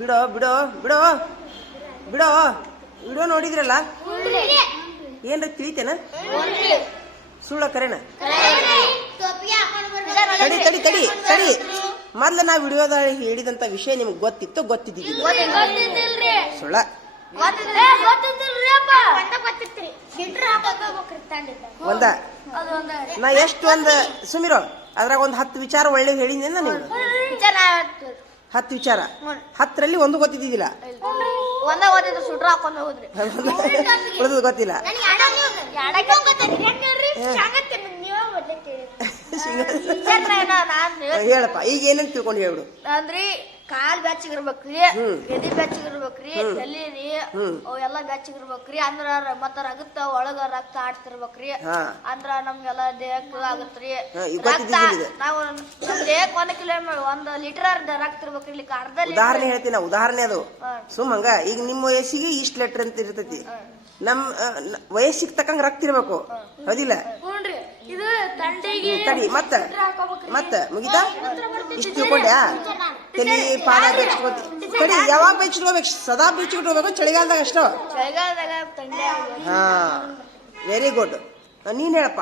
ಬಿಡೋ ಬಿಡೋ ಬಿಡೋ ಬಿಡೋ ವಿಡಿಯೋ ನೋಡಿದ್ರಲ್ಲ ಏನ್ರ ತಿಳಿತೇನ ಸುಳ್ಳ ಕರೆನ ತಡಿ ತಡಿ ತಡಿ ತಡಿ ಮೊದ್ಲ ನಾ ವಿಡಿಯೋದ ಹೇಳಿದಂತ ವಿಷಯ ನಿಮ್ಗೆ ಗೊತ್ತಿತ್ತು ಗೊತ್ತಿದ್ದಿಲ್ಲ ಸುಳ್ಳ ಒಂದ ನಾ ಎಷ್ಟು ಒಂದ್ ಸುಮಿರೋ ಅದ್ರಾಗ ಒಂದ್ 10 ವಿಚಾರ ಒಳ್ಳೆ ಹೇಳಿದ್ನ ನೀವು 10 ವಿಚಾರ 10ರಲ್ಲಿ ಒಂದು ಗೊತ್ತಿದ್ದಿಲ್ಲ ಉಳಿದು ಗೊತ್ತಿಲ್ಲ ಹೇಳಪ್ಪ ಈಗ ಏನಂತ ತಿಳ್ಕೊಂಡು ಹೇಳ್ಬಿಡು ಅಂದ್ರಿ ಕಾಲ್ ಬೆಚ್ಚಗಿರ್ಬೇಕ್ರಿ ಎದಿ ಬೆಚ್ಚಗಿರ್ಬೇಕ್ರಿ ತಲಿ ರೀ ಅವೆಲ್ಲ ಬೆಚ್ಚಗಿರ್ಬೇಕ್ರಿ ಅಂದ್ರ ಮತ್ತ ರಗತ್ತ ಒಳಗ ರಕ್ತ ಆಡ್ತಿರ್ಬೇಕ್ರಿ ಅಂದ್ರ ನಮ್ಗೆಲ್ಲ ದೇಹಕ್ಕೆ ಆಗತ್ರಿ ರಕ್ತ ನಾವು ನಮ್ ದೇಹಕ್ಕೆ 1 ಕಿಲೋಮೀಟರ್ 1 ಲೀಟರ್ ರಕ್ತ ಇರ್ಬೇಕ್ರಿ ಇಲ್ಲಿ ಅರ್ಧ ಉದಾಹರಣೆ ಹೇಳ್ತೀನಿ ಉದಾಹರಣೆ ಅದು ಸುಮ್ಮಂಗ ಈಗ ನಿಮ್ಮ ವಯಸ್ಸಿಗೆ ಇಷ್ಟ ಲೀಟರ್ ಅಂತ ಇರ್ತೈತಿ ನಮ್ ವಯಸ್ಸಿಗೆ ತಕ್ಕಂಗ ರಕ್ತ ಇರ್ಬೇಕು ಹೌದಿಲ್ಲ ತಡಿ ಮತ್ತ ಮುಗಿತಾ ಇಷ್ಟು ತಿಳ್ಕೊಂಡ್ಯಾ ತಲಿ ಪಾದ ಬೆಚ್ಕೋತಿ ತಡಿ ಯಾವಾಗ ಬೆಚ್ಕೋಬೇಕು ಸದಾ ಬೆಚ್ಚಿಟ್ಕೋಬೇಕು ಚಳಿಗಾಲದಾಗ ಅಷ್ಟು ಹಾ ವೆರಿ ಗುಡ್ ನೀನ್ ಹೇಳಪ್ಪ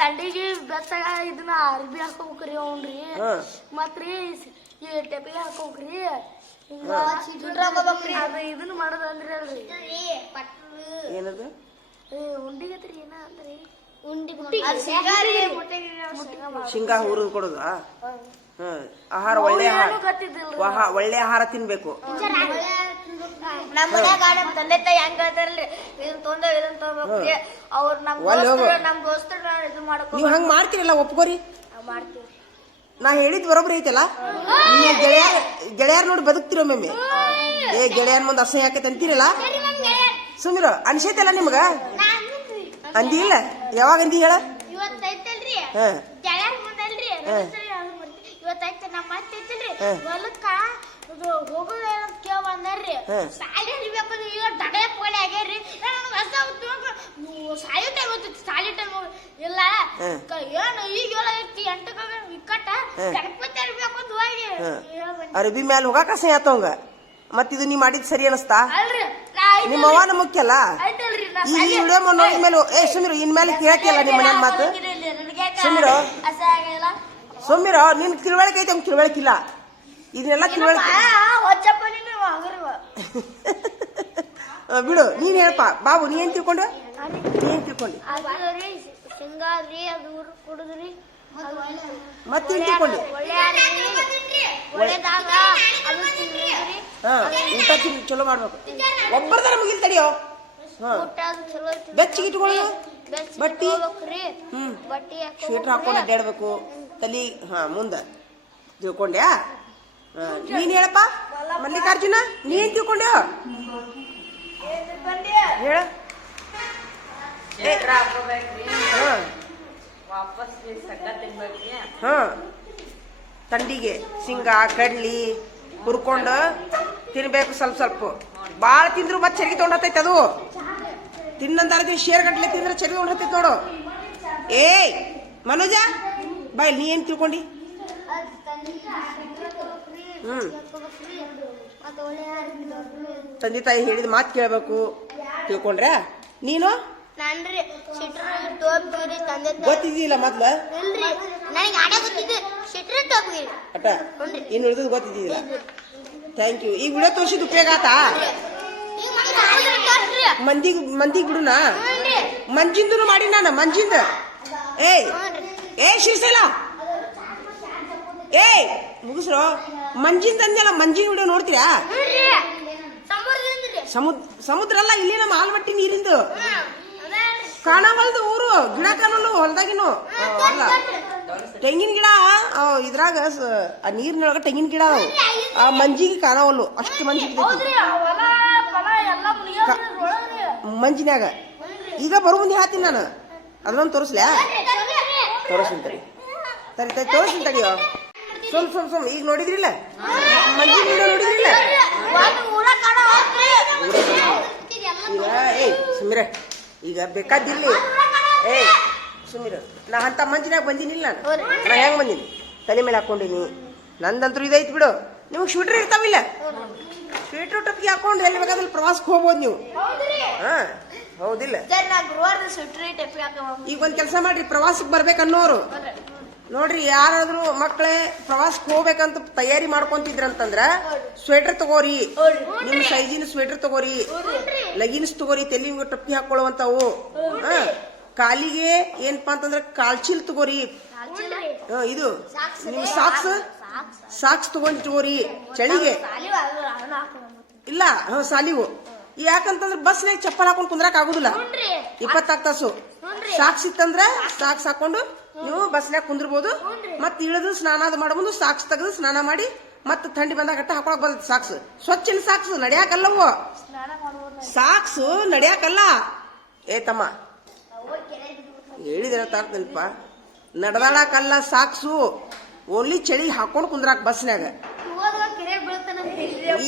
ತಂಡಿಗೆ ಬೆಚ್ಚಗ ಇದನ್ನ ಅರ್ಬಿ ಹಾಕೋಬೇಕ್ರಿ ಅವ್ನ್ರಿ ಮತ್ರಿ ಟೆಪಿಗೆ ಹಾಕೋಬೇಕ್ರಿ ಇದನ್ನ ಮಾಡೋದಂದ್ರಿ ಅಲ್ರಿ ಏನದು ಉಂಡಿಗತ್ರಿ ಏನ ಅಂದ್ರಿ ಶೇಂಗಾ ಹುರಿದು ಕೊಡುದ ಆಹಾರ ಒಳ್ಳೆ ಒಳ್ಳೆ ಆಹಾರ ತಿನ್ಬೇಕು ನಮ್ಮ ಮನ್ಯಾಗ ನಮ್ ತಂದೆ ತಾಯಿ ಹೆಂಗ್ ಹೇಳ್ತಾರಲ್ರಿ ಇದನ್ ತಗೋಬೇಕ್ರಿ ಅವ್ರ ನಮ್ ದೋಸ್ತರು ಇದನ್ ಮಾಡಕ್ ನೀವ್ ಹಂಗ್ ಮಾಡ್ತೀರಲ್ಲ ಒಪ್ಕೋರಿ ಮಾಡ್ತೀವಿ ನಾ ಹೇಳಿದ್ ಬರೋಬ್ರಿ ಐತಲ್ಲ ಗೆಳೆಯಾರ್ ನೋಡಿ ಬದುಕ್ತಿರೊಮ್ಮೆ ಗೆಳೆಯರ್ ಮುಂದ್ ಅಸಹ್ಯ ಯಾಕೈತೆ ಅಂತೀರಲ್ಲ ಸುಮಿರೋ ಅನ್ಸೈತಲ್ಲ ನಿಮ್ಗ ಅಂದಿ ಇಲ್ಲ ಯಾವಾಗ ಅಂದಿ ಹೇಳ ಇವತ್ತೈತಲ್ರಿ ಗೆಳೆಯರ್ ಮುಂದಲ್ರಿ ಇವತ್ತೈತೆ ನಮ್ಮ ಮತ್ತೆ ಐತಲ್ರಿ ಹೊಲಕ್ಕ ಹೋಗೋದ ಕೇಳ ಬಂದಾರ್ರಿ ಸಾಲಿ ಹರಿಬೇಕಂದ್ರೆ ಈಗ ದಡ ಪೋಲೆ ಆಗ್ಯಾರ್ರಿ ಸಾಲಿ ಟೈಮ್ ಹೋಗ್ತೈತಿ ಸಾಲಿ ಟೈಮ್ ಇಲ್ಲ ಏನು ಈಗ ಐತಿ 8 ಇಕ್ಕಟ್ಟ ಗಣಪತಿ ಹರಿಬೇಕು ಅಂತ ಹೋಗಿ ಅರಬಿ ಮ್ಯಾಲ ಹೋಗಾಕ ಅಸಹ್ಯ ಆತವಂಗ ಮತ್ತಿದು ನೀ ಮಾಡಿದ್ ಸರಿ ಅನಸ್ತಾ ನಿಮ್ಮ ಅವನ ಮುಖ್ಯ ಅಲ್ಲ ಈ ವಿಡಿಯೋ ನೋಡಿದ್ಮೇಲೆ ಸುಮಿರು ಇನ್ಮೇಲೆ ಕೇಳಕ್ಕಿಲ್ಲ ನಿಮ್ಮ ಮನೆ ಮಾತು ಸುಮಿರೋ ನಿನ್ ತಿಳುವಳಿಕೆ ಐತೆ ಅವ್ನು ತಿಳುವಳಿಕಿಲ್ಲ ಇದನ್ನೆಲ್ಲ ತಿಳುವಳಿಕೆ ಬಿಡು ನೀನ್ ಹೇಳಪ್ಪ ಬಾಬು ನೀ ಏನ್ ತಿಳ್ಕೊಂಡು ಮತ್ತೇನ್ ತಿಳ್ಕೊಂಡು ಊಟ ಚಲೋ ಮಾಡ್ಬೇಕು ಒಬ್ಬರದಾರ ಮುಗಿಲ್ ತಡಿಯೋ ಬೆಚ್ಚಿಗೆ ಇಟ್ಕೊಳ್ಳೋದು ಬಟ್ಟಿ ಶೀಟ್ರ್ ಹಾಕೊಂಡು ಅಡ್ಡಾಡ್ಬೇಕು ತಲಿ ಮುಂದ ತಿಳ್ಕೊಂಡ್ಯಾ ನೀನ್ ಹೇಳಪ್ಪ ಮಲ್ಲಿಕಾರ್ಜುನ ನೀನ್ ತಿಳ್ಕೊಂಡ್ಯಾ ಹೇಳ ತಂಡಿಗೆ ಶೇಂಗಾ ಕಡ್ಲಿ ಹುರ್ಕೊಂಡು ತಿನ್ಬೇಕು ಸ್ವಲ್ಪ ಬಾಳ ತಿಂದ್ರು ಮತ್ತೆ ಚರಿಗೆ ತಗೊಂಡ್ ಹತ್ತೈತೆ ಅದು ತಿನ್ನಂತಾರ ಶೇರ್ ಗಟ್ಲೆ ತಿಂದ್ರೆ ಚರಿಗೆ ತಗೊಂಡ್ ಹತ್ತೈತೆ ನೋಡು ಮನೋಜ ಬಾಯ್ ನೀ ಏನ್ ತಿಳ್ಕೊಂಡಿ ತಂದೆ ತಾಯಿ ಹೇಳಿದ ಮಾತು ಕೇಳ್ಬೇಕು ತಿಳ್ಕೊಂಡ್ರ ನೀನು ಗೊತ್ತಿದ್ದಿಲ್ಲ ಮೊದ್ಲ ಅಟ ಇನ್ನು ಉಳಿದ್ ಗೊತ್ತಿದ್ದಿಲ್ಲ ಥ್ಯಾಂಕ್ ಯು ಈ ವಿಡಿಯೋ ತೋರಿಸಿದ ಉಪಯೋಗ ಆತಾ ಮಂದಿಗ್ ಬಿಡುನ ಮಂಜಿಂದು ಮಾಡಿ ನಾನು ಮಂಜಿಂದ ಶ್ರೀಶೈಲ ಮುಗಿಸ್ರೋ ಮಂಜಿಂದ ಅಂದಲ್ಲ ಮಂಜಿನ ವಿಡಿಯೋ ನೋಡ್ತೀರಾ ಸಮುದ್ರ ಅಲ್ಲ ಇಲ್ಲಿ ನಮ್ಮ ಆಲ್ಮಟ್ಟಿ ನೀರಿಂದು ಕಾಣವಲ್ದು ಊರು ಗಿಡ ಕಾಣಲು ಹೊಲದಾಗಿನು ಅಲ್ಲ ತೆಂಗಿನ ಗಿಡ ಇದ್ರಾಗ ಆ ನೀರಿನೊಳಗ ತೆಂಗಿನ ಗಿಡ ಆ ಮಂಜಿಗೆ ಕಾಣವಲ್ಲು ಅಷ್ಟು ಮಂಜಿ ಮಂಜಿನ್ಯಾಗ ಈಗ ಬರೋ ಮುಂದೆ ಹಾತೀನಿ ನಾನು ಅದನ್ನೊಂದು ತೋರಿಸ್ಲ್ಯಾ ತೋರಿಸ್ತೀನಿ ತೋರಿಸ್ತೀನಿ ತಡಿಯೋ ಸುಮ್ ಈಗ ನೋಡಿದ್ರಿಲ್ಲ ಮಂಜಿ ವಿಡಿಯೋ ನೋಡಿದ್ರಿಲ್ಲ ಈಗ ಸುಮ್ರೆ ಈಗ ಬೇಕಾದಿರ್ಲಿ ಸುಮ್ಮಿರು. ನಾ ಅಂತ ಮಂಜಿನಾಗ ಬಂದಿನಿಲ್ಲ ನಾನು. ಹೌದ್ರಿ. ನಾ ಹೆಂಗ್ ಬಂದೀನಿ? ತಲೆ ಮೇಲೆ ಹಾಕೊಂಡಿನಿ. ನಂದಂತರೂ ಇದೈತಿ ಬಿಡು. ನಿಮಗೆ ಸ್ವೆಟ್ರ್ ಇರ್ತಾವಿಲ್ಲ? ಸ್ವೆಟ್ರ್ ಟೊಪ್ಪಿಗೆ ಹಾಕೊಂಡು ಎಲ್ಲಿ ಬೇಕಾದ್ರೆ ಪ್ರವಾಸಕ್ಕೆ ಹೋಗ್ಬೋದು ನೀವು. ಹಾ ಹೌದಿಲ್ಲ? ನಾ ಗುರುವಾರದ ಸ್ವೆಟ್ರಿ ಟೆಪ್ಪಿ ಹಾಕೊಂಡ್ ಈಗ ಒಂದ್ ಕೆಲಸ ಮಾಡ್ರಿ, ಪ್ರವಾಸಕ್ಕೆ ಬರ್ಬೇಕನ್ನೋರು ನೋಡ್ರಿ, ಯಾರಾದ್ರೂ ಮಕ್ಕಳೇ ಪ್ರವಾಸಕ್ಕೆ ಹೋಗ್ಬೇಕಂತ ತಯಾರಿ ಮಾಡ್ಕೊಂತಿದ್ರಂತಂದ್ರ ಸ್ವೆಟರ್ ತಗೋರಿ, ನಿಮ್ ಸೈಜಿನ ಸ್ವೆಟರ್ ತಗೋರಿ, ಲಗಿನ್ಸ್ ತಗೋರಿ, ತೆಲಿಗೆ ಟೊಪ್ಪಿ ಹಾಕೊಳ್ಳುವಂತವು. ಕಾಲಿಗೆ ಏನಪ್ಪಾ ಅಂತಂದ್ರ ಕಾಲ್ಚೀಲ್ ತಗೋರಿ. ಇದು ನಿಮ್ ಸಾಕ್ಸ್ ತಗೋರಿ ಚಳಿಗೆ. ಇಲ್ಲ ಸಾಲಿವು. ಯಾಕಂತಂದ್ರ ಬಸ್ನಾಗ ಚಪ್ಪಲ್ ಹಾಕೊಂಡ್ ಕುಂದ್ರಾಕ್ ಆಗುದಿಲ್ಲ 24 ತಾಸು. ಸಾಕ್ಸ್ ಇತ್ತಂದ್ರ ಸಾಕ್ಸ್ ಹಾಕೊಂಡು ನೀವು ಬಸ್ನಾಗ ಕುಂದ್ರಬಹುದು. ಮತ್ ಇಳಿದು ಸ್ನಾನ ಮಾಡಬಹುದು. ಸಾಕ್ಸ್ ತೆಗೆದು ಸ್ನಾನ ಮಾಡಿ ಮತ್ ಥಂಡಿ ಬಂದಾಗ ಗಟ್ಟ ಹಾಕೊಳಕ್ ಬರ್ತದೆ. ಸಾಕ್ಸ್ ಸ್ವಚ್ಛನ ಸಾಕ್ಸ್ ನಡ್ಯಾಕಲ್ಲವು. ಸಾಕ್ಸ್ ನಡ್ಯಾಕಲ್ಲ. ಏ ತಮ್ಮ ಹೇಳಿದ್ರ ತಾರ್ತಲ್ಪ, ನಡ್ದಾಡಕಲ್ಲ ಸಾಕ್ಸು. ಓನ್ಲಿ ಚಳಿ ಹಾಕೊಂಡ್ ಕುಂದ್ರಾಕ್ ಬಸ್ನ್ಯಾಗ.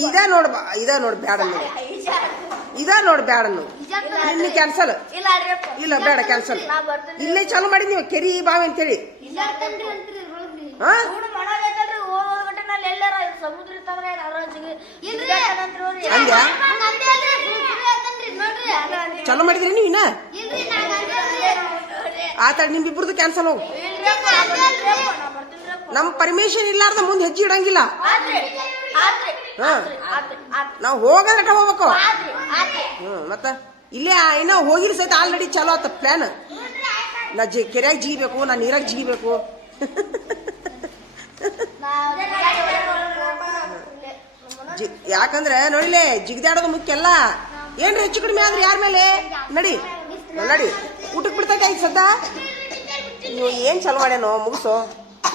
ಇದ ನೋಡ್ ಬ್ಯಾಡ ಅನ್ನೋದು. ಇದ ನೋಡ್ ಬ್ಯಾಡ ಅನ್ನೋದು. ನಿನ್ನ ಕ್ಯಾನ್ಸಲ್. ಇಲ್ಲ ಬೇಡ ಕ್ಯಾನ್ಸಲ್. ಇಲ್ಲೇ ಚಾಲು ಮಾಡಿದ್ ನೀವು ಕೆರಿ ಬಾವಿ ಅಂತೇಳಿ. ಚಾಲು ಮಾಡಿದ್ರಿ ನೀವು ಇನ್ನ ಆತ ನಿಮ್ಮಿಬ್ರದ್ದು ಕ್ಯಾನ್ಸಲ್ ಹೋಗು. ನಮ್ ಪರ್ಮಿಷನ್ ಇಲ್ಲಾರ್ದ ಮುಂದೆ ಹೆಜ್ಜೆ ಇಡಂಗಿಲ್ಲ. ನಾವ್ ಹೋಗದಟ ಹೋಗ್ಬೇಕು. ಮತ್ತ ಇಲ್ಲೇ ಇನ್ನ ಹೋಗಿರ್ ಸಹಿತ ಆಲ್ರೆಡಿ ಚಾಲೋ ಆತ ಪ್ಲಾನ್. ನಾ ಕೆರೆಯಾಗ ಜಿಗಿಬೇಕು, ನಾ ನೀರಾಗ ಜಿಗಿಬೇಕು. ಯಾಕಂದ್ರೆ ನೋಡಿಲೆ ಜಿಗಿದಾಡೋದು ಮುಖ್ಯ ಅಲ್ಲ. ಏನ್ರಿ ಹೆಚ್ಚು ಕಡಿಮೆ ಆದ್ರೆ ಯಾರ ಮೇಲೆ ನಡಿ ಊಟಕ್ಕೆ ಬಿಡ್ತೈತೆ ಐದು ಸದ್ದ. ನೀವು ಏನ್ ಚಲೋ ಮಾಡ್ಯಾನೋ ಮುಗಿಸೋ.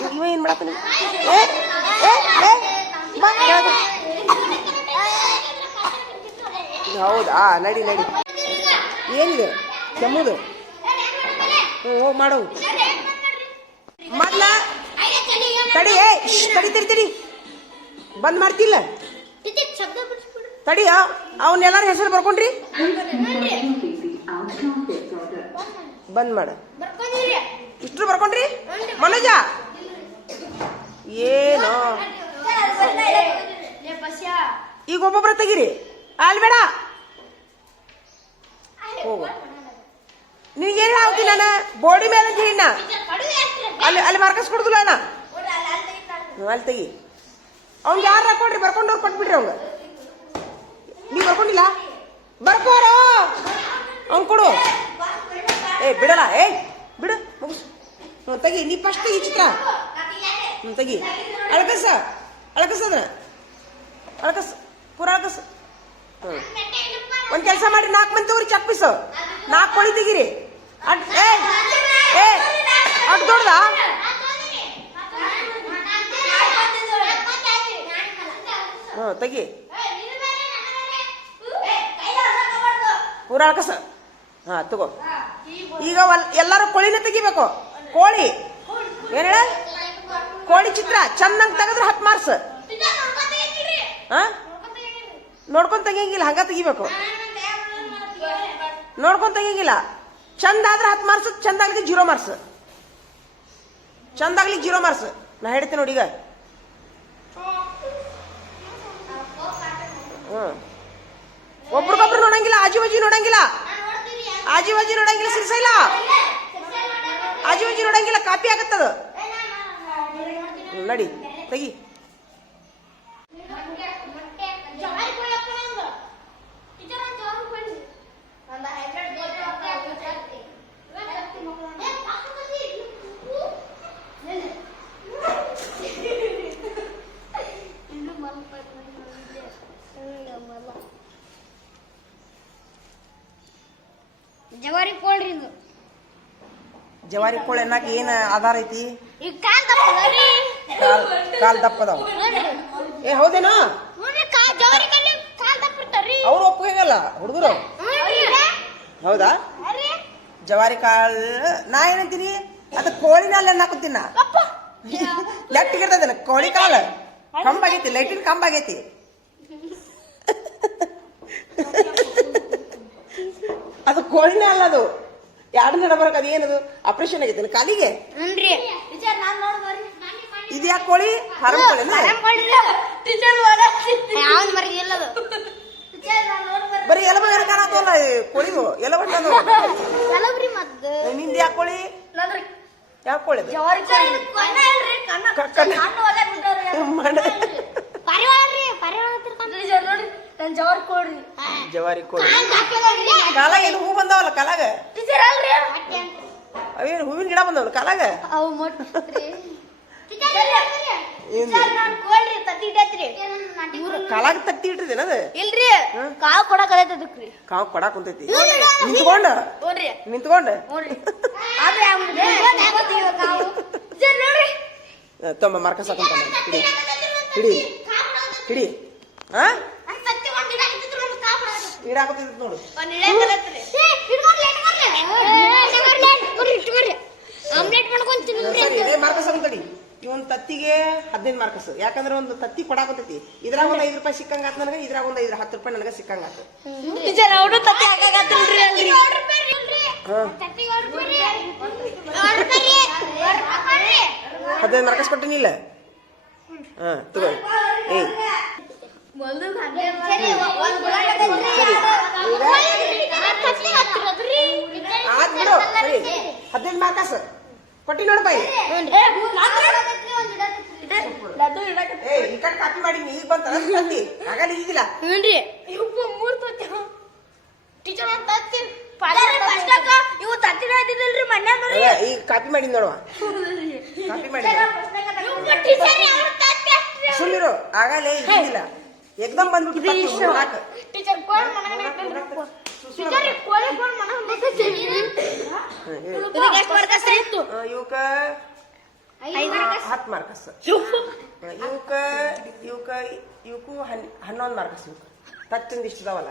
ಇವ ಏನ್ ಮಾಡತ್ತಾನೆ? ಹೌದಾ, ನಡಿ ಏನಿದೆ ಕೆಮ್ಮುದು? ಹೋಗ್ ಮಾಡು ಮೊದ್ಲ. ತಡಿ ಬಂದ್ ಮಾಡ್ತಿಲ್ಲ. ತಡಿಯ ಅವನ್ನೆಲ್ಲಾರ ಹೆಸರು ಬರ್ಕೊಂಡ್ರಿ. ಬಂದ್ ಮಾಡ. ಇಷ್ಟು ಬರ್ಕೊಂಡ್ರಿ ಮನೋಜ? ಏನೋ ಈಗ ಒಬ್ಬೊಬ್ರ ತೆಗಿರಿ. ಬೇಡ ಹೋಗು. ನಿನ್ಗೇನು ಆಗ್ತೀನಿ ನಾನು ಬೋಡಿ ಮೇಲೆ ಅಂತ ಹೇಳಿನ. ಅಲ್ಲಿ ಮಾರ್ಕಸ್ ಕೊಡುದಿಲ್ಲ ಅಣ್ಣ. ಅಲ್ಲಿ ತೆಗಿ. ಅವ್ನಿಗೆ ಯಾರು ಹಾಕೊಡ್ರಿ, ಬರ್ಕೊಂಡವ್ರು ಕೊಟ್ಬಿಡ್ರಿ ಅವಂಗ. ನೀವ್ ಬರ್ಕೊಂಡಿಲ್ಲ ಬರ್ಕೋರೋ ಅವ್ನ್ ಕೊಡು. ಬಿಡಲ್ಲ. ಬಿಡು ಮುಗಿಸು. ತೆಗಿ. ನೀ ಫಸ್ಟ್ ತೆಗಿ ಚಿತ್ರ. ತೆಗಿ. ಅಳಕಸದ್ರ ಪೂರ ಅಳಕಸ್. ಒಂದ್ ಕೆಲಸ ಮಾಡ್ರಿ, 4 ಮಂದಿ ತಗೋರಿ ಚಾಕ್ ಪೀಸ್. 4 ಕೋಳಿ ತೆಗಿರಿ. ಅಡ್ ದೊಡ್ಡದ ತೆಗಿ. ಪೂರ ಅಳಕಸ. ತಗೋ. ಈಗ ಎಲ್ಲಾರು ಕೋಳಿನ ತೆಗಿಬೇಕು. ಕೋಳಿ ಏನ್ ಹೇಳ? ಕೋಳಿ ಚಿತ್ರ ಚಂದಂಗ್ ತೆಗದ್ರೆ 10 ಮಾರ್ಕ್ಸ್. ನೋಡ್ಕೊಂಡ್ ತೆಗಿಯಂಗಿಲ್ಲ, ಹಂಗ ತೆಗಿಬೇಕು. ನೋಡ್ಕೊಂಡ್ ತೆಗಿಯಂಗಿಲ್ಲ. ಚಂದ ಆದ್ರೆ 10 ಮಾರ್ಕ್ಸ್, ಚಂದ ಆಗ್ಲಿ 0 ಮಾರ್ಕ್ಸ್. ಚಂದಾಗ್ಲಿ 0 ಮಾರ್ಕ್ಸ್. ನಾ ಹೇಳ್ತೀನಿ ನೋಡಿ. ಈಗ ಒಬ್ರಿಗೊಬ್ರು ನೋಡಂಗಿಲ್ಲ, ಆಜುಬಾಜು ನೋಡಂಗಿಲ್ಲ. ಸಿಲ್ಸ ಇಲ್ಲ. ಆಜುಬಾಜು ನೋಡಂಗಿಲ್ಲ, ಕಾಪಿ ಆಗತ್ತದ. ನಡಿ ತೆಗಿ. ಜವಾರಿ ಕೋಳಿ ಅನ್ನಕ್ ಏನ್ ಆಧಾರ ಐತಿ? ಕಾಲ್ ದಪ್ಪದವ. ಹೌದೇನೋ? ಅವ್ರು ಒಪ್ಪಂಗಲ್ಲ ಹುಡುಗರು. ಹೌದಾ? ಜವಾರಿ ಕಾಲ್ ನಾ ಏನಂತೀನಿ, ಅದ ಕೋಳಿನ ಅಲ್ಲ ಅನ್ನಕತ್ತೀನ. ಲೆಟ್ಟಿಗಿರ್ತದ ಕೋಳಿ ಕಾಲ. ಕಂಬ ಆಗೈತಿ, ಲೈಟಿನ ಕಂಬ ಆಗೈತಿ. ಅದು ಕೋಳಿನೇ ಅಲ್ಲ, ಅದು ಎರಡು ನಡಬರಕ್ ಅದೇನದು ಆಪರೇಷನ್ ಆಗೈತೆ ಕಾಲಿಗೆ ಹುನ್ರಿ ಟೀಚರ್ ನಾನ್ ನೋಡ್ಬರ್ರಿ ಇದು ಯಾಕೆ ಕೋಳಿ ಹರಂ ಕೋಳಿನ ಟೀಚರ್ ಯಾವನ್ ಮರಿ ಇಲ್ಲದು ಟೀಚರ್ ನಾನ್ ನೋಡ್ಬರ್ರಿ ಬರೀ ಎಲ್ಲ ಬೇರೆ ಕಾಣತ್ತಲ್ಲ ಕೋಳಿದು ಎಲ್ಲ ಬಟ್ಟದು ಕಲಬ್ರಿ ಮದ್ದು ನಿಂದ ಯಾಕೆ ಕೋಳಿ ನೋಡ್ರಿ ಯಾವ ಕೋಳಿ ಅದು? ಜವಾರಿ ಕಣ್ಣ ಇಲ್ರಿ ಕಣ್ಣ ಕಣ್ಣ. ಕಣ್ಣು ಒಲೆ ಬಿಟ್ಟವ್ರಿ ಮಡ. ಪರಿವಾರ ಟೀಚರ್ ನೋಡ್ರಿ ನನ್ ಜವಾರಿ ಕೊಡ್ರಿ ಜವಾರಿ ಕೋಳಿ ಕಾಲಾಗ ಏನು ಹೂ ಬಂದಾವಲ್ಲ ಕಾಲಾಗ ಟೀಚರ್ ಅಲ್ರಿ ಅವೇನು ಹೂವಿನ ಗಿಡ ಬಂದವಲ್ಲ ಕಾಲಾಗ ಅವು ಮೊಟ್ರಿ ಟೀಚರ್ ನಾನ್ ಕೊಡ್ರಿ ತತ್ತಿ ಇಟ್ಟೈತ್ರಿ ಕಾಲಾಗ ತಟ್ಟಿ ಇಟ್ಟಿದ್ದೇನದ ಇಲ್ರಿ ಕಾವ್ ಕೊಡಕ್ ಕಲಿತದಕ್ರಿ ಕಾವು ಕೊಡಾಕ್ ಕುಂತೈತಿ ನಿಂತ್ಕೊಂಡ ನೋಡ್ರಿ ನಿಂತ್ಕೊಂಡ ನೋಡ್ರಿ ಆದ್ರೆ ಕಾವು ಟೀಚರ್ ನೋಡ್ರಿ ತೊಂಬ ಮಾರ್ಕಸ್ ಹಾಕೊಂತ ಹಿಡಿ ಹಿಡಿ ಹಿಡಿ ಹಾ ಇಡಾಕತ್ತಿದ್ ನೋಡು ಸರಿ ಮಾರ್ಕಸ್ ಹಾಕೊಂತಡಿ ಇವನ್ ತತ್ತಿಗೆ 15 ಮಾರ್ಕಸ್ ಯಾಕಂದ್ರೆ ಒಂದು ತತ್ತಿ ಕೊಡಾಕತ್ತೈತಿ ಇದ್ರಾಗ ಒಂದ್ 5 ರೂಪಾಯಿ ಸಿಕ್ಕಂಗ ಆತ ನನಗ ಇದ್ರಾಗ ಒಂದ್ 10 ರೂಪಾಯಿ ನನಗ ಸಿಕ್ಕಂಗ ಆತ ಟೀಚರ್ ಅವನು ತತ್ತಿ ಹಾಕಾಕತ್ತೀನ್ರಿ ಅಂದ್ರಿ 15 ಮಾರ್ಕಸ್ ಕೊಟ್ಟಿನಿಲ್ಲ ಹಾ ತಗೋ ಏಯ್ ಆತ್ ಬಿಡು ಸರಿ 15 ಮಾರ್ಕಸ್ ಕೊಟ್ಟಿ ನೋಡು ಬಾಯಿ ಏಯ್ ಈ ಕಡೆ ಕಾಪಿ ಮಾಡಿ ಈಗ ಬಂತ ತತ್ತಿ ಆಗಲ್ಲ ಇದಿಲ್ಲ ಹುನ್ರಿ ಮೂರ್ ತತ್ತಿ ಟೀಚರ್ ಒಂದ್ ತತ್ತಿ ಇವು ತತ್ತಿನ ಇದ್ದಿದ್ದಲ್ರಿ ಮನ್ಯಾಗ ಈಗ ಕಾಪಿ ಮಾಡಿ ನೋಡುವ ಕಾಪಿ ಮಾಡಿ ಸುಳ್ಳಿರು ಆಗಲೇ ಇದ್ದಿಲ್ಲ ಎಕ್ದಮ್ ಬಂದ್ಬಿಟ್ಟು ಟೀಚರ್ ಕೋಲ್ ಮನಗನೆ ಟೀಚರ್ ಕೋಲ್ ಕೋಲ್ ಮನಗನೆ ಇದಕ್ಕೆ ಎಷ್ಟು ಮಾರ್ಕಸ್ ಇತ್ತು ಇವಕ್ಕ 10 ಮಾರ್ಕಸ್ ಇವಕ್ಕ ಇವಕ್ಕೂ 11 ಮಾರ್ಕಸ್ ಇವಕ್ಕ ತತ್ತಿಂದ ಇಷ್ಟದಾವಲ್ಲ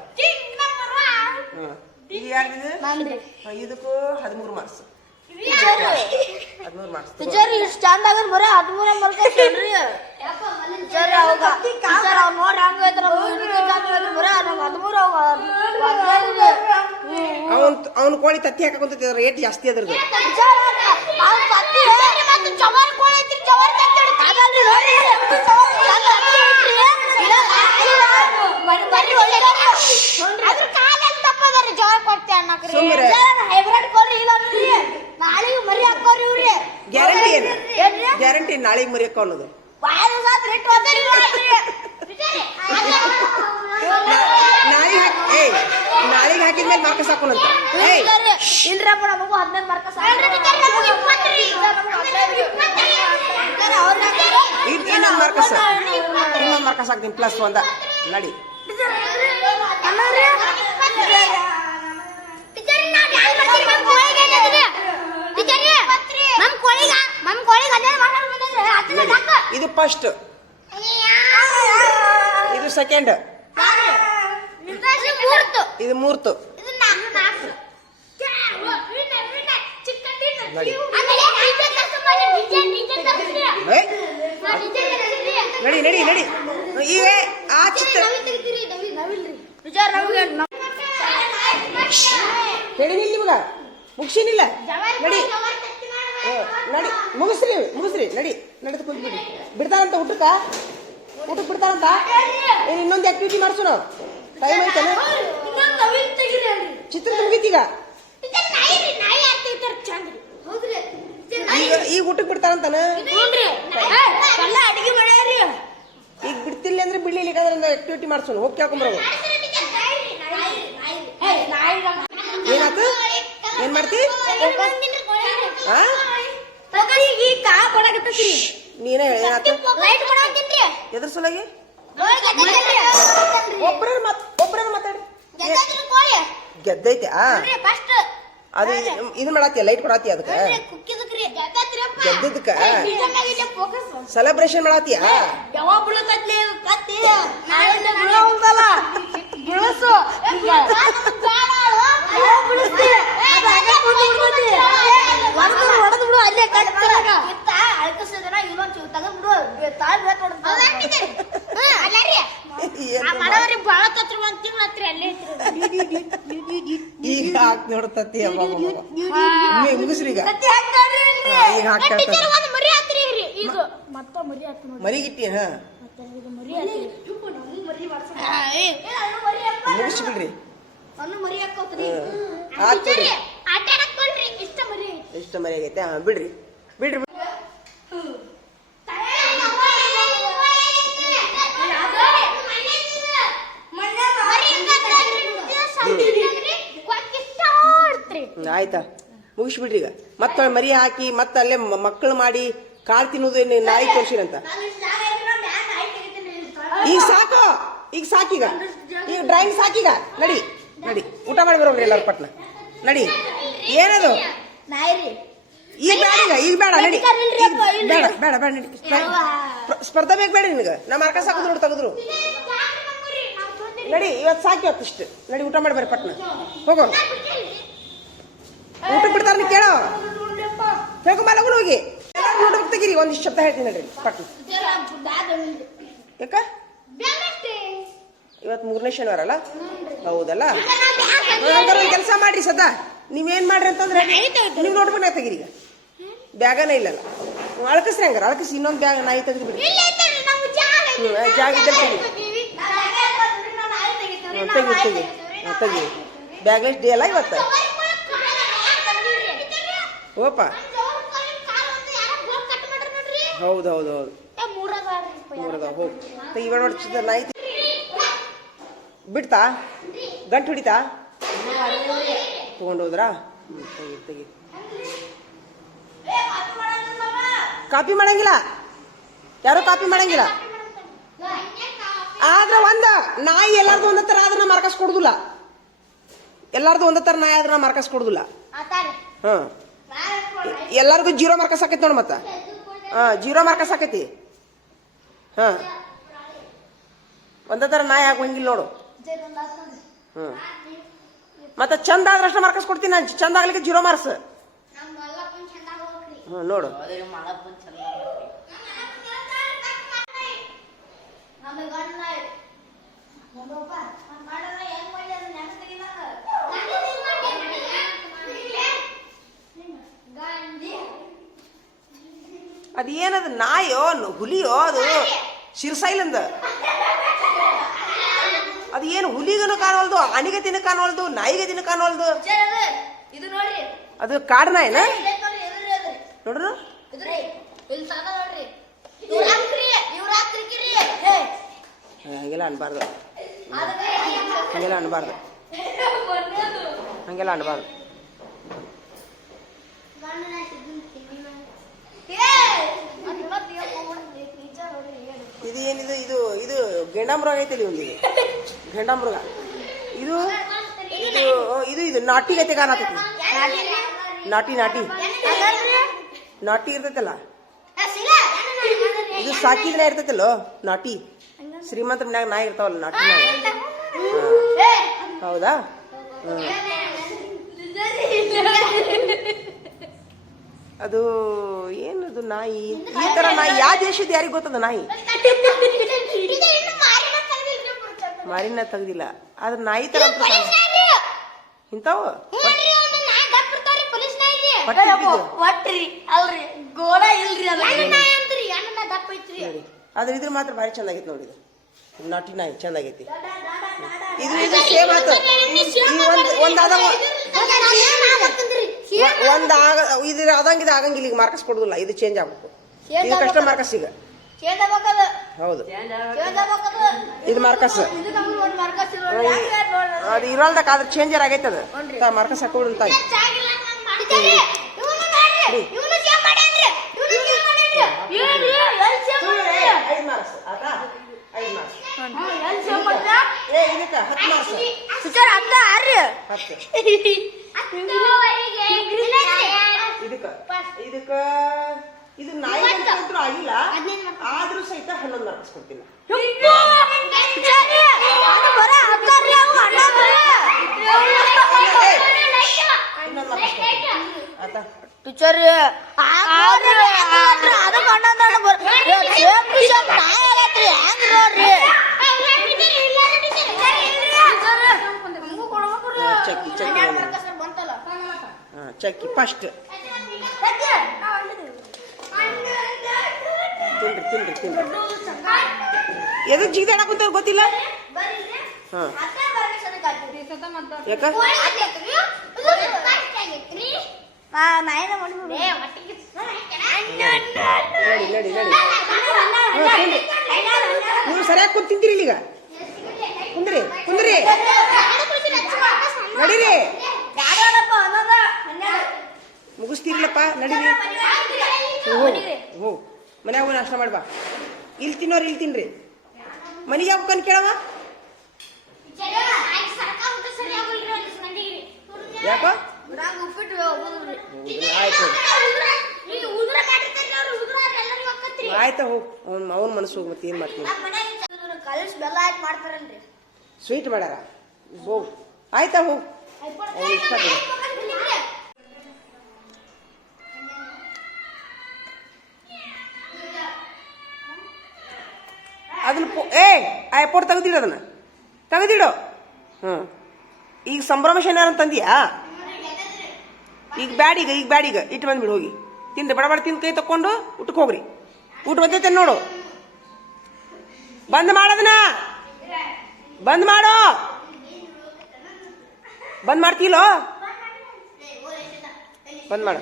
ಇದು ಯಾರ್ದಿದು ಇದಕ್ಕೂ 13 ಮಾರ್ಕ್ಸ್ 13 ಮಾರ್ಕ್ಸ್ ಟೀಚರ್ ಇಷ್ಟು ಚಂದ ಆಗದ್ ಬರೀ 13 ಮಾರ್ಕಸ್ ಏನ್ರಿ ಟೀಚರ್ ಅವಾಗ ಟೀಚರ್ ಅವ್ ನೋಡಿ ಹಂಗ ಐತ್ರ ಬರೀ 13 ಅವನ್ ಕೋಳಿ ತತ್ತಿ ಹಾಕಂತೈತಿ ರೇಟ್ ಜಾಸ್ತಿ ಅದ್ರದ್ದು ಗ್ಯಾರಂಟಿ ಏನು ಗ್ಯಾರಂಟಿ ನಾಳೆಗೆ ಮರಿಯಕ್ಕ ಅನ್ನೋದು ನಾಳೆಗೆ ಹಾಕಿದ್ಮೇಲೆ ಮಾರ್ಕಸ್ ಹಾಕೋಣಂತ ಇಲ್ರಪ್ಪ ನಮಗೂ 15 ಮಾರ್ಕಸ್ ಇನ್ನೊಂದು ಮಾರ್ಕಸ್ ಹಾಕ್ತೀನಿ ಪ್ಲಸ್ ಒಂದ ನಡಿ ಇದು ಫಸ್ಟ್ ಇದು ಸೆಕೆಂಡ್ ಇದು ಮೂರ್ತು ನಡಿ ನಡಿ ನಡಿ ನಡಿ ಈಗ ಆ ಚಿತ್ರ ಹೇಳಿ ನಿಮ್ಗ ಮುಗಿಸಿನಿಲ್ಲ ನಡಿ ನಡಿ ಮುಗಿಸ್ರಿ ನಡಿ ನಡೆದು ಕುಂತ್ಬಿಡಿ ಬಿಡ್ತಾರಂತ ಊಟಕ್ಕೆ ಬಿಡ್ತಾರಂತ ಇನ್ನೊಂದು ಆಕ್ಟಿವಿಟಿ ಮಾಡ್ಸೋಣ ಟೈಮ್ ಐತಲ್ಲ ಚಿತ್ರ ಮುಗೀತೀಗ ಈಗ ಊಟಕ್ಕೆ ಬಿಡ್ತಾರಂತಾನ ಈಗ ಬಿಡ್ತಿಲ್ಲ ಅಂದ್ರೆ ಬಿಡ್ಲಿಲ್ಲ ಆಕ್ಟಿವಿಟಿ ಮಾಡ್ಸೋಣ ಹೋಗಿ ಕೇಳ್ಕೊಂಬರೋ ಏನಾಯ್ತು ಏನ್ ಮಾಡ್ತಿ ನೀನೇ ಹೇಳಿ ಏನಾಯ್ತು ಎದ್ರ ಸಲುವಾಗಿ ಒಬ್ಬರ ಮಾತಾಡಿ ಗೆದ್ದೈತೆ ಅದು ಇದು ಮಾಡಾತಿ ಲೈಟ್ ಕೊಡಾತಿ ಅದಕ್ಕೆ ಗೆದ್ದದಕ್ಕ ಸೆಲೆಬ್ರೇಷನ್ ಮಾಡಾತಿಯಾ ಈಗ ನೋಡ್ತತಿ ಮುಗಿಸ್ರಿ ಈಗ ಈಗ ಹಾಕ್ತಾ ಈಗ ಮತ್ತ ಮರಿ ಆತು ನೋಡಿ ಮರಿಗಿಟ್ಟಿ ಹಾ ಮರಿ ಆತು ಮುಗಿಸ್ಬಿಡ್ರಿ ಅನ್ನು ಮರಿ ಹಾಕೋತ್ರಿ ಹಾಕ್ಬಿಡ್ರಿ ಆಟ ಆಡಕ್ಕೊಳ್ರಿ ಇಷ್ಟ ಮರಿ ಇಷ್ಟ ಮರಿ ಆಗೈತೆ ಹಾ ಬಿಡ್ರಿ ಬಿಡ್ರಿ ಆಯ್ತಾ ಮುಗಿಸ್ಬಿಡ್ರಿ ಈಗ ಮತ್ತೆ ಮರಿ ಹಾಕಿ ಮತ್ತೆ ಅಲ್ಲೇ ಮಕ್ಕಳು ಮಾಡಿ ಕಾಳು ತಿನ್ನೋದು ನಾಯಿ ತೋರ್ಸಿರಂತ ಈಗ ಸಾಕು ಈಗ ಸಾಕೀಗ ಈಗ ಡ್ರಾಯಿಂಗ್ ಸಾಕೀಗ ನಡಿ ನಡಿ ಊಟ ಮಾಡಿ ಬರೋಗ್ರಿ ಎಲ್ಲಾರು ಪಟ್ನ ನಡಿ ಏನದು ಈಗ ಬೇಡ ಈಗ ಬೇಡ ನಡಿ ಬೇಡ ಬೇಡ ಬೇಡ ನಡಿ ಸ್ಪರ್ಧಾ ಬೇಕು ಬೇಡ ನಿನಗೆ ನಾ ಮಾರ್ಕ ಸಾಕಿದ್ರು ನೋಡಿ ತೆಗೆದ್ರು ನಡಿ ಇವತ್ತು ಸಾಕಿ ಹೊತ್ತು ಇಷ್ಟು ನಡಿ ಊಟ ಮಾಡಿ ಬರ್ರಿ ಪಟ್ನ ಹೋಗೋ ಊಟ ಬಿಡ್ತಾರ ನೀ ಕೇಳೋ ಹೇಳ್ಕೊಂಬಲ್ಲ ಹೋಗಿ ಊಟ ತೆಗೀರಿ ಒಂದಿಷ್ಟು ಶಬ್ದ ಹೇಳ್ತೀನಿ ನಡ್ರಿ ಪಟ್ನ ಯಾಕ ಇವತ್ತು 3ನೇ ಶನಿವಾರ ಅಲ್ಲ ಹೌದಲ್ಲ ಹಂಗಾರ ಒಂದು ಕೆಲಸ ಮಾಡ್ರಿ ಸದಾ ನೀವೇನ್ ಮಾಡ್ರಿ ಅಂತಂದ್ರೆ ನೀವು ನೋಡ್ಬೇಕು ನಾ ತೆಗೀರಿ ಈಗ ಬ್ಯಾಗನೇ ಇಲ್ಲಲ್ಲ ಅಳಕಸ್ರಿ ಹಂಗಾರ ಅಳಕಸಿ ಇನ್ನೊಂದು ಬ್ಯಾಗ್ ನಾಯಿ ತೆಗೆದು ಬಿಡ್ರಿ ಜಾಗ ಇದ್ದಲ್ಲಿ ತೆಗಿ ತೆಗಿ ತೆಗಿ ಬ್ಯಾಗ್ಲೆಸ್ ಡೇ ಅಲ್ಲ ಇವತ್ತು ಓಪ ಹೌದು ಹೌದು ಹೌದು ಮೂರದಾವ ಹೋಗಿ ತೆಗಿಬೇಡ ನೋಡಿ ನಾಯಿ ಬಿಡ್ತಾ ಗಂಟು ಹೊಡಿತಾ ತಗೊಂಡು ಹೋದ್ರಾ ತೆಗಿ ತೆಗಿ ಕಾಪಿ ಮಾಡಂಗಿಲ್ಲ ಯಾರು ಕಾಪಿ ಮಾಡಂಗಿಲ್ಲ ಆದ್ರೆ ಒಂದ ನಾಯಿ ಎಲ್ಲಾರ್ದು ಒಂದ ತರ ಆದ್ರೆ ಮಾರ್ಕಸ್ ಕೊಡುದಿಲ್ಲ ಎಲ್ಲಾರ್ದು ಒಂದ ತರ ನಾಯಿ ಆದ್ರೆ ಮಾರ್ಕಸ್ ಕೊಡುದಿಲ್ಲ ಹಾ ಎಲ್ಲಾರ್ಗು 0 ಮಾರ್ಕಸ್ ಆಕೈತಿ ನೋಡ್ ಮತ್ತ ಹಾ 0 ಮಾರ್ಕಸ್ ಆಕೈತಿ ಹಾ ಒಂದ ತರ ನಾಯಿ ಆಗೋಂಗಿಲ್ಲ ನೋಡು ಹ್ಮ್ ಮತ್ತೆ ಚಂದ ಆದ್ರಷ್ಟ ಮಾರ್ಕಸ್ ಕೊಡ್ತೀನಿ ನಾನು ಚಂದ ಆಗ್ಲಿಕ್ಕೆ 0 ಮಾರ್ಕ್ಸ್ ಹ್ಮ್ ನೋಡು ಅದೇನದು ನಾಯೋ ಹುಲಿಯೋ ಅದು ಶಿರ್ಸೈಲಂದ ಅದು ಏನು ಹುಲಿಗನು ಕಾಣವಲ್ದು ಆನಿಗೆ ತಿನ್ನ ಕಾಣವಲ್ದು ನಾಯಿಗೆ ತಿನ್ನ ಕಾಣವಲ್ದು ಅದು ಕಾಡು ನಾಯಿನ ನೋಡ್ರು ಹಂಗೆಲ್ಲ ಅನ್ಬಾರ್ದು ಹಂಗೆಲ್ಲ ಅನ್ಬಾರ್ದು ಹಂಗೆಲ್ಲ ಅನ್ಬಾರ್ದು ಇದು ಏನಿದು ಇದು ಇದು ಗೆಂಡಾಮೃಗ ಐತಲ್ಲಿ ಒಂದು ಇದು ಗೆಂಡಾಮೃಗ ಇದು ಇದು ಇದು ಇದು ನಾಟಿ ಗತೆ ಕಾಣತೈತಿ ನಾಟಿ ನಾಟಿ ನಾಟಿ ಇರ್ತೈತಲ್ಲ ಇದು ಸಾಕಿದ್ರೆ ಇರ್ತೈತಲ್ಲೋ ನಾಟಿ ಶ್ರೀಮಂತರ ಮನ್ಯಾಗ ನಾಯಿ ಇರ್ತಾವಲ್ಲ ನಾಟಿ ನಾಯಿ ಹೌದಾ ಅದು ಏನದು ನಾಯಿ ಈ ತರ ನಾಯಿ ಯಾವ ದೇಶದ ಯಾರಿಗ ಗೊತ್ತದ ನಾಯಿ ಮಾರಿನ ತೆಗ್ದಿಲ್ಲ ಆದ್ರ ನಾಯಿ ತರ ಇಂತಾವ ಆದ್ರೆ ಇದ್ರ ಮಾತ್ರ ಭಾರಿ ಚಂದ ಆಗೈತಿ ನೋಡಿ ನಾಟಿ ನಾಯಿ ಚಂದ ಆಗೈತಿ ಇದು ಇದು ಸೇಮ್ ಆತ ಒಂದ್ ಇದ್ರ ಆದಂಗಿದ ಆಗಂಗಿಲ್ಲ ಈಗ ಮಾರ್ಕಸ್ ಕೊಡುದಿಲ್ಲ ಇದು ಚೇಂಜ್ ಆಗ್ಬೇಕು ಈಗ ಕಷ್ಟ ಮಾರ್ಕಸ್ ಈಗ ಹೌದು ಇದು ಮಾರ್ಕಸ್ ಅದು ಇರಲ್ದಕ್ಕ ಆದ್ರೆ ಚೇಂಜರ್ ಆಗೈತೆ ಅದು ಮಾರ್ಕಸ್ ಹಾಕೊಡುಂತ ಇದಕ್ಕ ಇದು ನಾಯಿ ಅಂತೂ ಆಗಿಲ್ಲ ಆದ್ರೂ ಸಹಿತ 11 ಮಾರ್ಕ್ಸ್ ಕೊಡ್ತೀನಿ ಟೀಚರ್ ಚಕ್ಕಿ ಚಕ್ಕಿ ಚಕ್ಕಿ ಫಸ್ಟ್ ತಿನ್ರಿ ಎದಕ್ಕೆ ಜಿಗಿದಾಡ ಕುಂತಾರ ಗೊತ್ತಿಲ್ಲ. ಹಾ ಯಾಕ ನಡಿ ನೀವು ಸರಿಯಾಗಿ ಕೂತ್ ತಿಂತೀರಿ ಇಲ್ಲಿಗ. ಕುಂದ್ರಿ ನಡೀರಿ ಮುಗಿಸ್ತೀರಿಲ್ಲಪ್ಪ ನಡೀರಿ. ಹೋ ಮನ್ಯಾಗ ಹೋಗಿ ನಾಷ್ಟ ಮಾಡ್ಬಾ. ಇಲ್ಲಿ ತಿನ್ನೋರು ಇಲ್ಲಿ ತಿನ್ರಿ. ಮನೆಗೆ ಹೋಗ್ಕೊಂಡು ಕೇಳವ ಯಾಕ ಆಯ್ತಾ ಹೋಗ್ ಅವನ್ ಮನಸ್ಸು ಹೋಗಿ ಮತ್ತೆ ಏನ್ ಮಾಡ್ತೀನಿ. ಸ್ವೀಟ್ ಮಾಡ್ಯಾರ ಹೋಗ್ ಆಯ್ತಾ ಹೋಗ್ ಇಷ್ಟ ಬಿಡು. ಅದನ್ನ ಆ ಎಪ್ಪೋಟ್ ತೆಗ್ದಿಡು, ಅದನ್ನ ತೆಗ್ದಿಡು. ಈಗ ಸಂಭ್ರಮೇಶನ್ ಯಾರು ತಂದಿಯಾ? ಈಗ ಬ್ಯಾಡೀಗ ಇಟ್ಟು ಬಂದ್ಬಿಡು. ಹೋಗಿ ತಿಂದ್ರೆ ಬಡ ತಿಂದು ಕೈ ತಕೊಂಡು ಊಟಕ್ಕೆ ಹೋಗ್ರಿ. ಊಟ ಬಂದೈತೆ ನೋಡು. ಬಂದ್ ಮಾಡೋದನ್ನ ಬಂದ್ ಮಾಡು. ಬಂದ್ ಮಾಡ್ತೀಲೋ ಬಂದ್ ಮಾಡು.